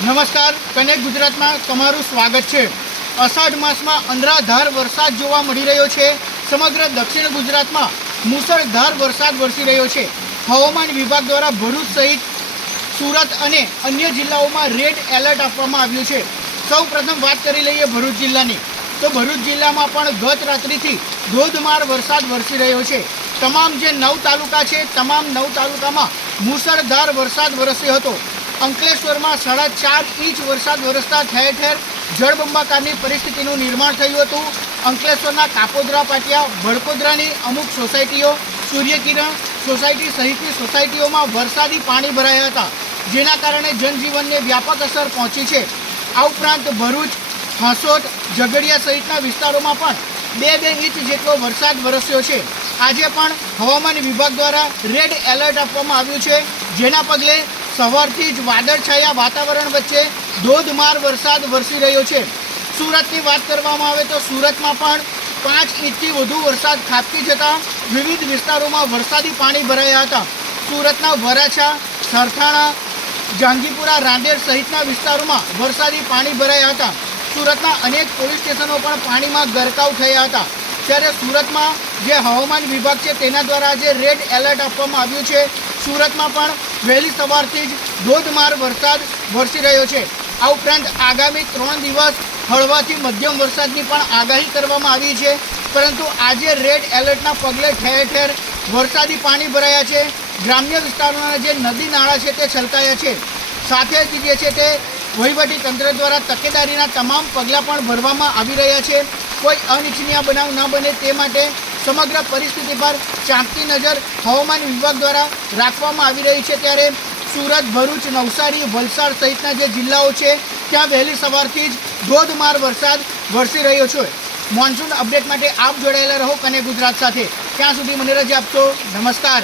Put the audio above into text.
નમસ્કાર, કનેક્ટ ગુજરાતમાં તમારું સ્વાગત છે. અષાઢ માસમાં અંધરાધાર વરસાદ જોવા મળી રહ્યો છે. સમગ્ર દક્ષિણ ગુજરાતમાં મુસળધાર વરસાદ વરસી રહ્યો છે. હવામાન વિભાગ દ્વારા ભરૂચ સહિત સુરત અને અન્ય જિલ્લાઓમાં રેડ એલર્ટ આપવામાં આવ્યું છે. સૌ પ્રથમ વાત કરી લઈએ ભરૂચ જિલ્લાની. તો ભરૂચ જિલ્લામાં પણ ગત રાત્રિથી ધોધમાર વરસાદ વરસી રહ્યો છે. તમામ જે નવ તાલુકા છે, તમામ નવ તાલુકામાં મુસળધાર વરસાદ વરસ્યો હતો. અંકલેશ્વરમાં સાડા ચાર ઇંચ વરસાદ વરસતા ઠેર ઠેર જળબંબાકારની પરિસ્થિતિનું નિર્માણ થયું હતું. અંકલેશ્વરના કાપોદરા પાટિયા ભડકોદરાની અમુક સોસાયટીઓ, સૂર્યકિરણ સોસાયટી સહિતની સોસાયટીઓમાં વરસાદી પાણી ભરાયા હતા, જેના કારણે જનજીવનને વ્યાપક અસર પહોંચી છે. આ ઉપરાંત ભરૂચ, હાંસોદ, ઝઘડિયા સહિતના વિસ્તારોમાં પણ બે બે ઇંચ જેટલો વરસાદ વરસ્યો છે. આજે પણ હવામાન વિભાગ દ્વારા રેડ એલર્ટ આપવામાં આવ્યું છે. જેના પગલે સવારથી જ વાદળછાયા વાતાવરણ વચ્ચે ધોધમાર વરસાદ વરસી રહ્યો છે. સુરતની વાત કરવામાં આવે તો સુરતમાં પણ પાંચ ઇંચથી વધુ વરસાદ ખાબકી જતા વિવિધ વિસ્તારોમાં વરસાદી પાણી ભરાયા હતા. સુરતના વરાછા, સરથાણા જાંગીપુરા રાંદેર સહિતના વિસ્તારોમાં વરસાદી પાણી ભરાયા હતા. સુરતના અનેક પોલીસ સ્ટેશનો પણ પાણીમાં ગરકાવ થયા હતા. ત્યારે સુરતમાં જે હવામાન વિભાગ છે તેના દ્વારા આજે રેડ એલર્ટ આપવામાં આવ્યું છે. સુરતમાં પણ વહેલી સવારથી જ ધોધમાર વરસાદ વરસી રહ્યો છે. આ ઉપરાંત આગામી ત્રણ દિવસ હળવાથી મધ્યમ વરસાદની પણ આગાહી કરવામાં આવી છે. પરંતુ આજે રેડ એલર્ટના પગલે ઠેર ઠેર વરસાદી પાણી ભરાયા છે. ગ્રામ્ય વિસ્તારોના જે નદી નાળા છે તે છલકાયા છે. સાથે જ જે છે તે વહીવટી તંત્ર દ્વારા તકેદારીના તમામ પગલાં પણ ભરવામાં આવી રહ્યા છે. કોઈ અનિચ્છનીય બનાવ ન બને તે માટે સમગ્ર પરિસ્થિતિ પર ચાંપતી નજર હવામાન વિભાગ દ્વારા રાખવામાં આવી રહી છે ત્યારે સુરત, ભરૂચ, નવસારી, વલસાડ સહિતના જે જિલ્લાઓ છે, ત્યાં વહેલી સવારથી જ ધોધમાર વરસાદ વરસી રહ્યો છે. મોન્સૂન અપડેટ માટે આપ જોડાયેલા રહો કને ગુજરાત સાથે. ત્યાં સુધી મને રજા આપશો. નમસ્કાર.